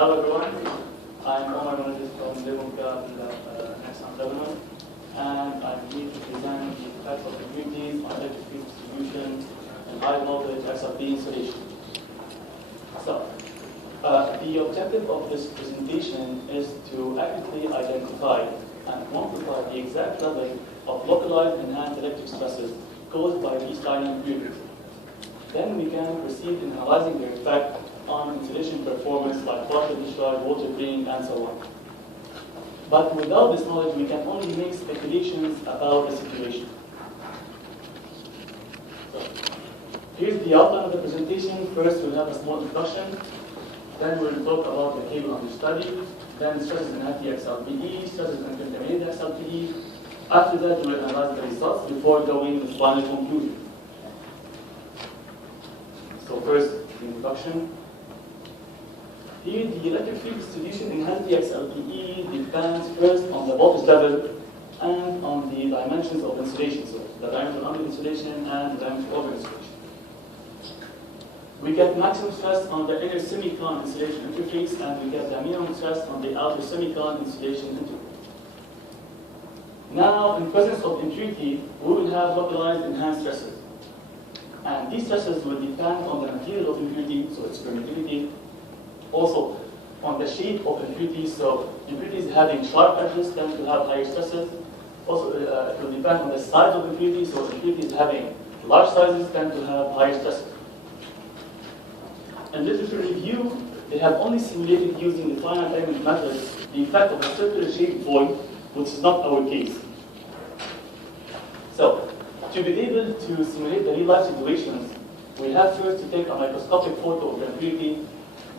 Hello everyone, I'm Omar Manajis from next Lebanon, and I'm here to present the effects of impurities on electric field distribution and high voltage XLPE insulation. So, the objective of this presentation is to accurately identify and quantify the exact level of localized enhanced electric stresses caused by these tiny impurities. Then we can proceed in analyzing their effect on insulation performance like partial discharge, water draining, and so on. But without this knowledge, we can only make speculations about the situation. So, here's the outline of the presentation. First, we'll have a small introduction. Then we'll talk about the cable under study. Then stresses in XLPE, stresses in contaminated XLPE. After that, we'll analyze the results before going to the final conclusion. So first, the introduction. Here, the electric field distribution in XLPE depends first on the voltage level and on the dimensions of insulation, so the diameter under insulation and the diameter over insulation. We get maximum stress on the inner semicon insulation interface, and we get the minimum stress on the outer semicon insulation interface. Now, in presence of impurity, we will have localized enhanced stresses. And these stresses will depend on the material of impurity, so its permittivity. Also, on the shape of impurities, so impurities having sharp edges tend to have higher stresses. Also, it will depend on the size of impurities, so impurities having large sizes tend to have higher stresses. In literature review, they have only simulated using the finite element method the effect of a circular shaped void, which is not our case. So, to be able to simulate the real-life situations, we have first to take a microscopic photo of the impurity.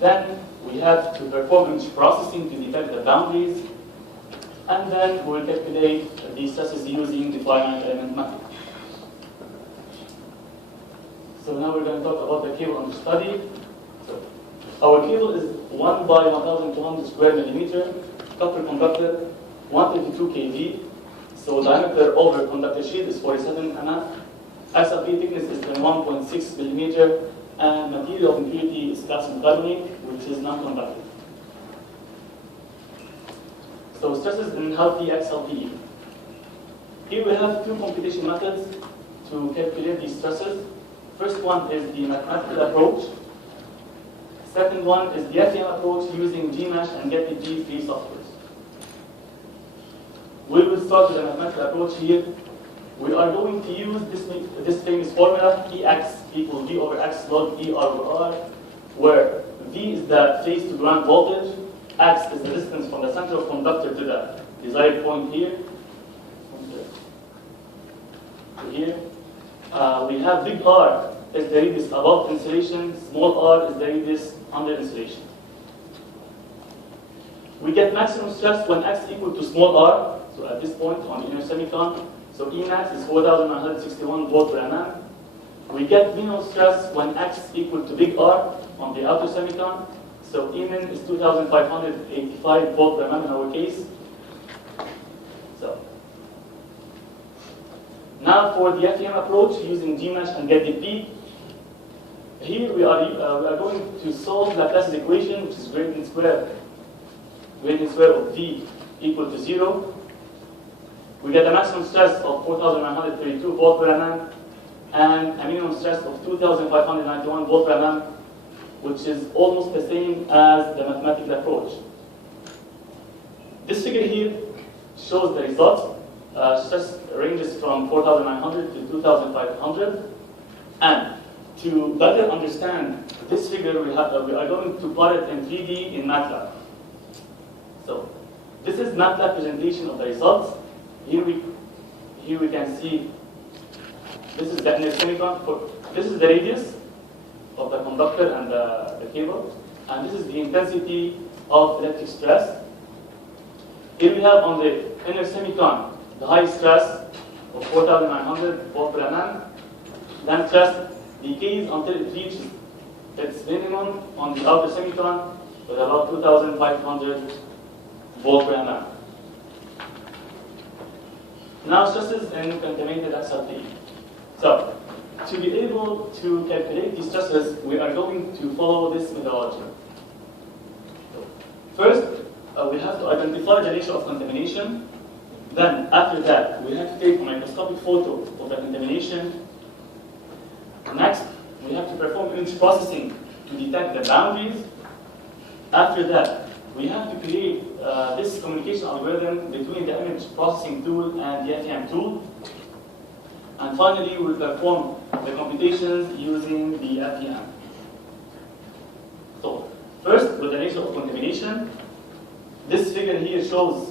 Then we have to perform image processing to detect the boundaries. And then we will calculate the stresses using the finite element method. So now we're going to talk about the cable under study. So, our cable is 1 by 1,200 square millimeter, copper conductor, 132 kV. So diameter over conductor sheet is 47 mm. XLPE thickness is 1.6 millimeter, and material of impurity is calcium carbonate, which is non-conductive. So stresses in healthy XLPE. Here we have two computation methods to calculate these stresses. First one is the mathematical approach. Second one is the FEM approach using GMesh and GetPG free software. We will start with the mathematical approach here. We are going to use this famous formula, Ex equals V over X log E R over R, where V is the phase to ground voltage, X is the distance from the center of conductor to the desired point here. To here. We have big R is the radius above insulation, small r is the radius under insulation. We get maximum stress when X equal to small r. So at this point on the inner semicon, so Emax is 4,961 volts per mm. We get minimum stress when X equal to big R on the outer semicon. So Emin is 2,585 volts per mm in our case. So now for the FEM approach using GMesh and GetDP. Here we are going to solve Laplace's equation, which is gradient square of V equal to 0. We get a maximum stress of 4,932 volts per mm and a minimum stress of 2,591 volts per mm, which is almost the same as the mathematical approach. This figure here shows the results. Stress ranges from 4,900 to 2,500. And to better understand this figure, we are going to plot it in 3D in MATLAB. So this is MATLAB presentation of the results. Here we can see this is the inner semicon. This is the radius of the conductor and the cable, and this is the intensity of electric stress. Here we have on the inner semicon the high stress of 4,900 volts per mm. Then stress decays until it reaches its minimum on the outer semicon with about 2,500 volts per mm. Now stresses in contaminated XLPE. So, to be able to calculate these stresses, we are going to follow this methodology. So, First, we have to identify the nature of contamination. Then, after that, we have to take a microscopic photo of the contamination. Next, we have to perform image processing to detect the boundaries. After that, we have to create this communication algorithm between the image processing tool and the FEM tool. And finally, we will perform the computations using the FEM. So, first, with the nature of contamination, this figure here shows,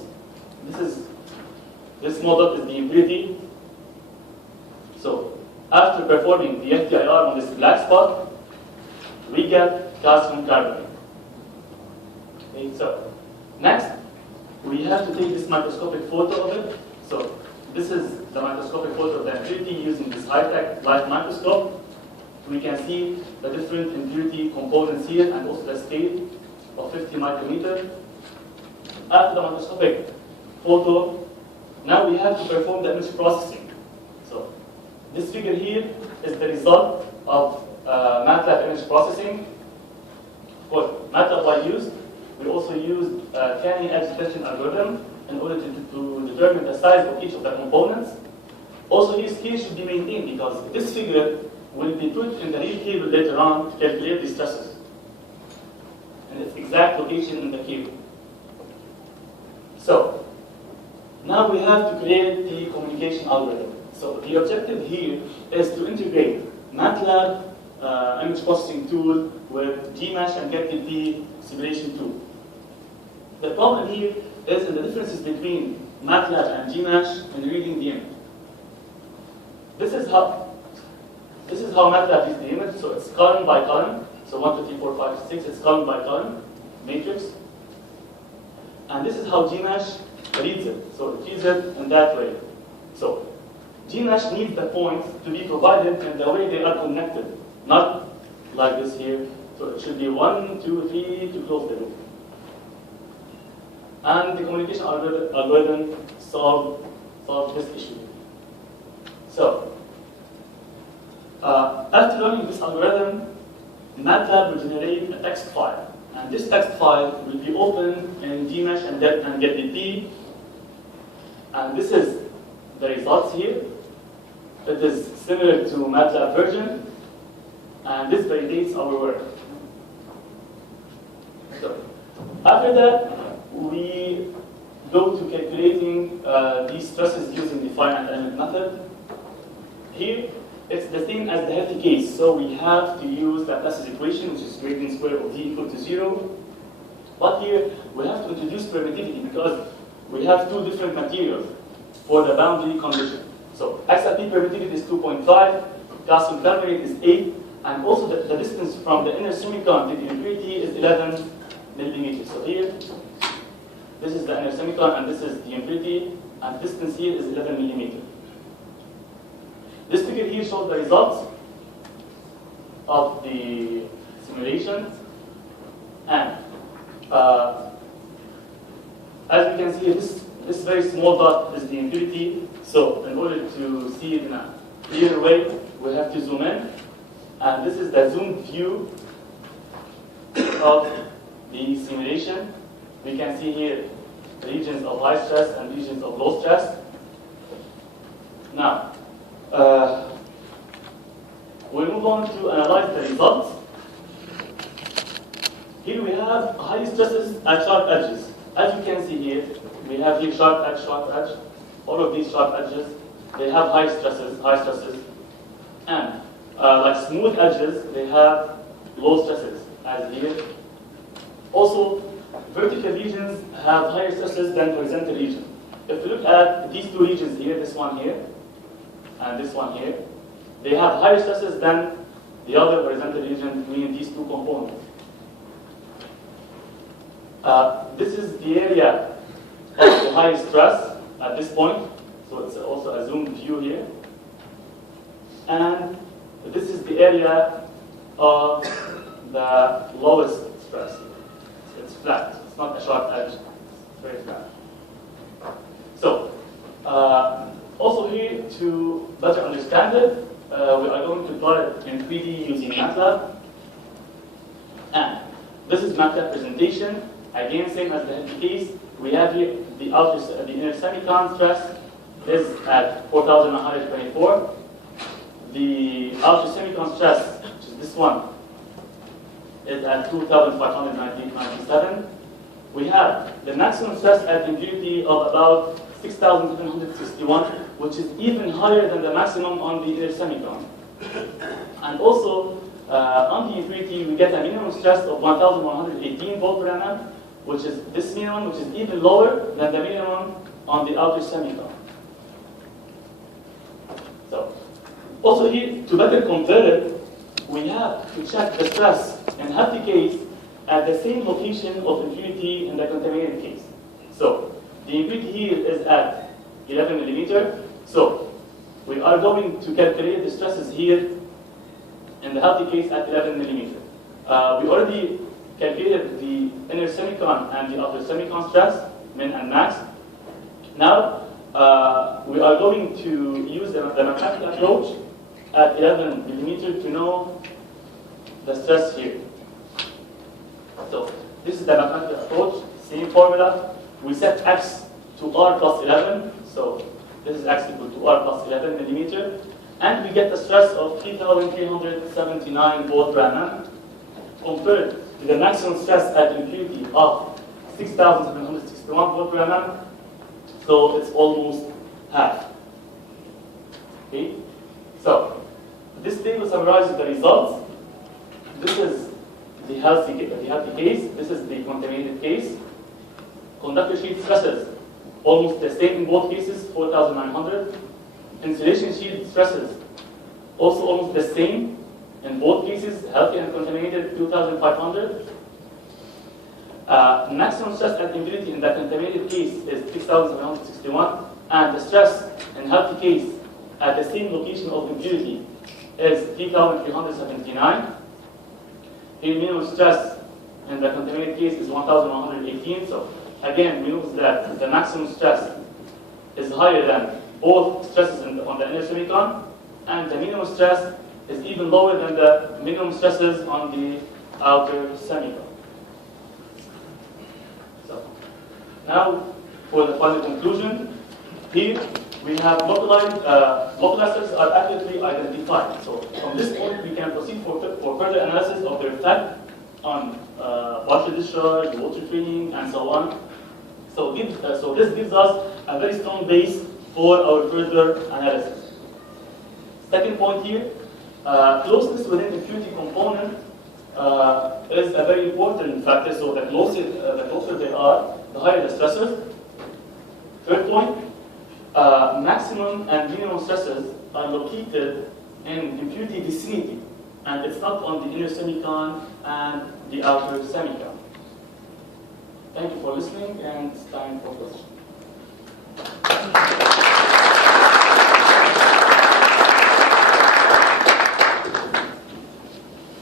this small dot is the impurity. So, after performing the FTIR on this black spot, we get calcium carbonate. Okay, so, next, we have to take this microscopic photo of it. So, this is the microscopic photo of the impurity using this high-tech light microscope. We can see the different impurity components here and also the scale of 50 micrometer. After the microscopic photo, now we have to perform the image processing. So, this figure here is the result of MATLAB image processing. Of course, MATLAB was used. We also used canny edge detection algorithm in order to determine the size of each of the components. Also, here scale should be maintained because this figure will be put in the real cable later on to calculate the stresses and its exact location in the cable. So, now we have to create the communication algorithm. So, the objective here is to integrate MATLAB image processing tool with GMesh and XLPE simulation tool. The problem here is in the differences between MATLAB and GMesh in reading the image. This is how MATLAB reads the image. So it's column by column. So 1, 2, 3, 4, 5, 6. It's column by column matrix. And this is how GMesh reads it. So it reads it in that way. So GMesh needs the points to be provided in the way they are connected, not like this here. So it should be 1, 2, 3 to close the loop. And the communication algorithm solve this issue. So, after learning this algorithm, MATLAB will generate a text file. And this text file will be opened in GMesh and XLPE. And this is the results here. It is similar to MATLAB version. And this validates our work. So, after that, we go to calculating these stresses using the finite element method. Here, it's the same as the healthy case. So we have to use Laplace's equation, which is gradient square of v equal to 0. But here, we have to introduce permittivity because we have two different materials for the boundary condition. So XLPE permittivity is 2.5, calcium carbonate is 8, and also the distance from the inner semicon to the impurity is 11 millimeters. So here, this is the inner semicon and this is the impurity, and the distance here is 11 millimeters. This figure here shows the results of the simulation, and as we can see, this very small dot is the impurity. So in order to see it in a clear way, we have to zoom in, and this is the zoomed view of the simulation. We can see here regions of high stress and regions of low stress. Now, we'll move on to analyze the results. Here we have high stresses at sharp edges. As you can see here, we have here sharp edge, sharp edge. All of these sharp edges, they have high stresses. And like smooth edges, they have low stresses, as here. Also, vertical regions have higher stresses than horizontal regions. If you look at these two regions here, this one here, and this one here, they have higher stresses than the other horizontal region between these two components. This is the area of the high stress at this point, so it's also a zoomed view here. And this is the area of the lowest stress. It's flat, it's not a sharp edge, it's very flat. So, also here, to better understand it, we are going to plot it in 3D using MATLAB. And this is MATLAB presentation. Again, same as the healthy case, we have here the inner semicon stress is at 4,124. The outer semicon stress, which is this one, is at 2,597. We have the maximum stress at impurity of about 6,761, which is even higher than the maximum on the inner semicon. And also, on the impurity, we get a minimum stress of 1,118 volt per mm, which is this minimum, which is even lower than the minimum on the outer semicon. So, also here, to better compare it, we have to check the stress in healthy case at the same location of impurity in the contaminated case. So, the impurity here is at 11 millimeter. So, we are going to calculate the stresses here in the healthy case at 11 millimeter. We already calculated the inner semicon and the outer semicon stress, min and max. Now, we are going to use the mathematical approach at 11 millimeter to know the stress here. So, this is the mathematical approach, same formula. We set x to r plus 11, so this is x equal to r plus 11 millimeter, and we get the stress of 3,379 volt per mm compared to the maximum stress at impurity of 6,761 volt per mm, so it's almost half. Okay? So, this table summarizes the results. This is the healthy case, this is the contaminated case. Conductor sheet stresses, almost the same in both cases, 4,900. Insulation sheet stresses, also almost the same in both cases, healthy and contaminated, 2,500. Maximum stress at impurity in the contaminated case is 6,761, and the stress in healthy case at the same location of impurity is 3,379. The minimum stress in the contaminated case is 1,118. So again, we know that the maximum stress is higher than both stresses on the inner semicon, and the minimum stress is even lower than the minimum stresses on the outer semicon. So now for the final conclusion, here we have localizers are accurately identified. So from this point, we can proceed for further analysis of their effect on water discharge, water treating, and so on. So this gives us a very strong base for our further analysis. Second point here, closeness within the impurity component is a very important factor. So the closer they are, the higher the stressors. Third point, maximum and minimum stresses are located in impurity vicinity, and it's not on the inner semicon and the outer semicon. Thank you for listening, and it's time for questions.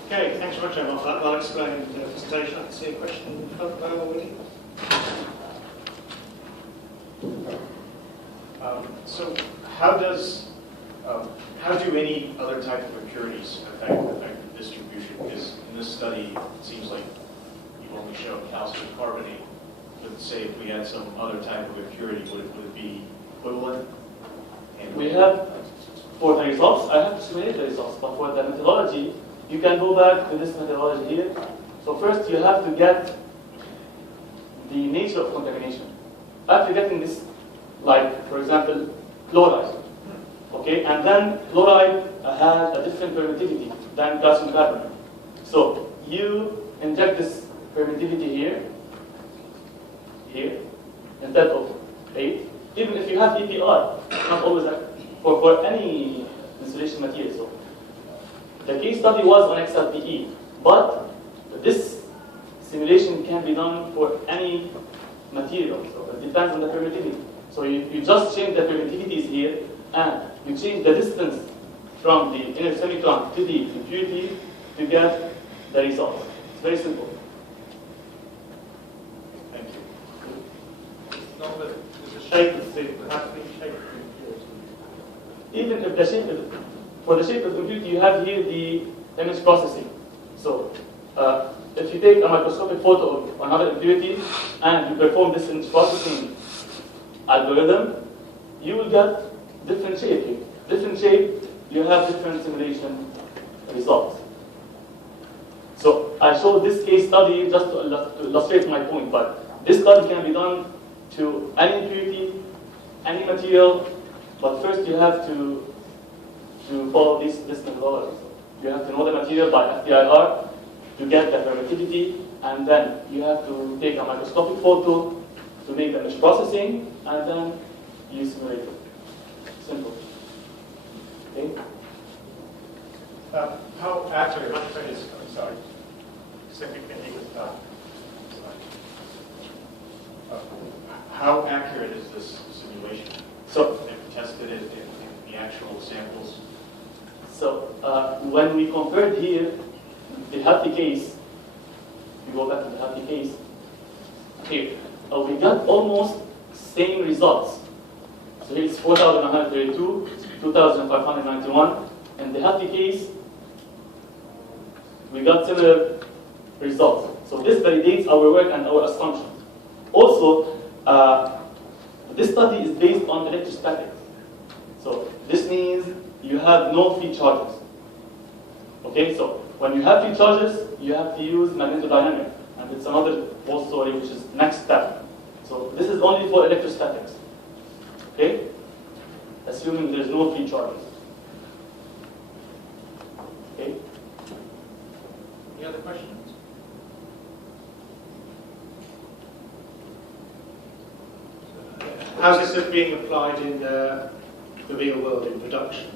Okay, thanks very much, Emma, for that well-explained presentation. I can see a question already. So, how do any other type of impurities affect the distribution? Because in this study, it seems like you've only shown calcium carbonate. But say if we had some other type of impurity, would it be equivalent? And we have, for the results, I have to simulate the results, but for the methodology, you can go back to this methodology here. So first you have to get the nature of contamination. After getting this, like for example, chloride, okay, and then chloride has a different permittivity than calcium carbonate. So you inject this permittivity here, instead of 8. Even if you have EPR, not always for any insulation material. So the case study was on XLPE, but this simulation can be done for any material. So it depends on the permittivity. So you just change the permittivities here, and you change the distance from the inner semicon to the impurity to get the results. It's very simple. Thank you. Not that the shape of the has to be shaped. Even if the shape, for the shape of the impurity, you have here the image processing. So if you take a microscopic photo of another impurity and you perform this image processing algorithm, you will get different shape. Different shape, you have different simulation results. So I showed this case study just to illustrate my point, but this study can be done to any impurity, any material, but first you have to follow this methodology. You have to know the material by FTIR to get the permittivity, and then you have to take a microscopic photo to make the image processing, and then you simulate it. Simple. Okay? How accurate is, I'm sorry, how accurate is this simulation? So, have you tested it in the actual samples? So when we compared here the healthy case, we go back to the healthy case. Here, we got almost same results. So here it's 4,132, 2,591. In the healthy case, we got similar results. So this validates our work and our assumptions. Also, this study is based on electrostatics. So this means you have no free charges. Okay, so when you have free charges, you have to use magnetodynamic, and it's another whole story, which is next step. So this is only for electrostatics. Okay, assuming there's no free charges. Okay. Any other questions? How's this being applied in the real world in production?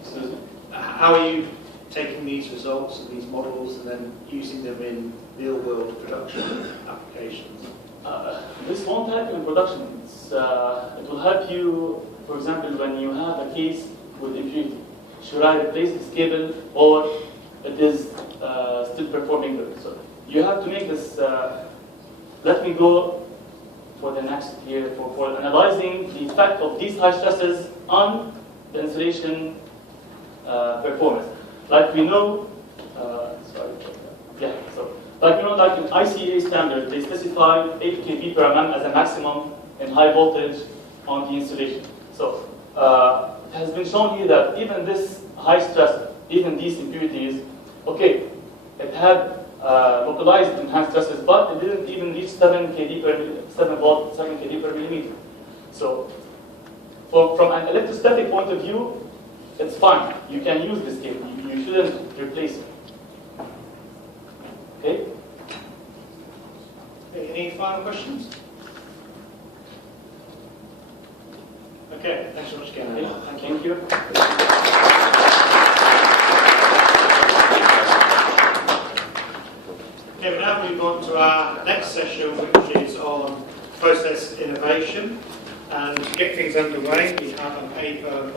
Excuse me? How are you taking these results and these models and then using them in real world production applications? This won't help in production. It will help you, for example, when you have a case with impurity. Should I replace this cable, or it is still performing good? So you have to make this. Let me go for the next here for analyzing the effect of these high stresses on the insulation performance. Like we know, like we know, like in ICA standard, they specify 8 kV per mm as a maximum in high voltage on the insulation. So it has been shown here that even this high stress, even these impurities, okay, it had localized enhanced stresses, but it didn't even reach 7 kV per millimeter. So from an electrostatic point of view, it's fine. You can use this cable. You shouldn't replace it. Okay? Any final questions? Okay, thanks so much again. Okay. Thank you. Okay, we now move on to our next session, which is on process innovation. And to get things underway, we have a paper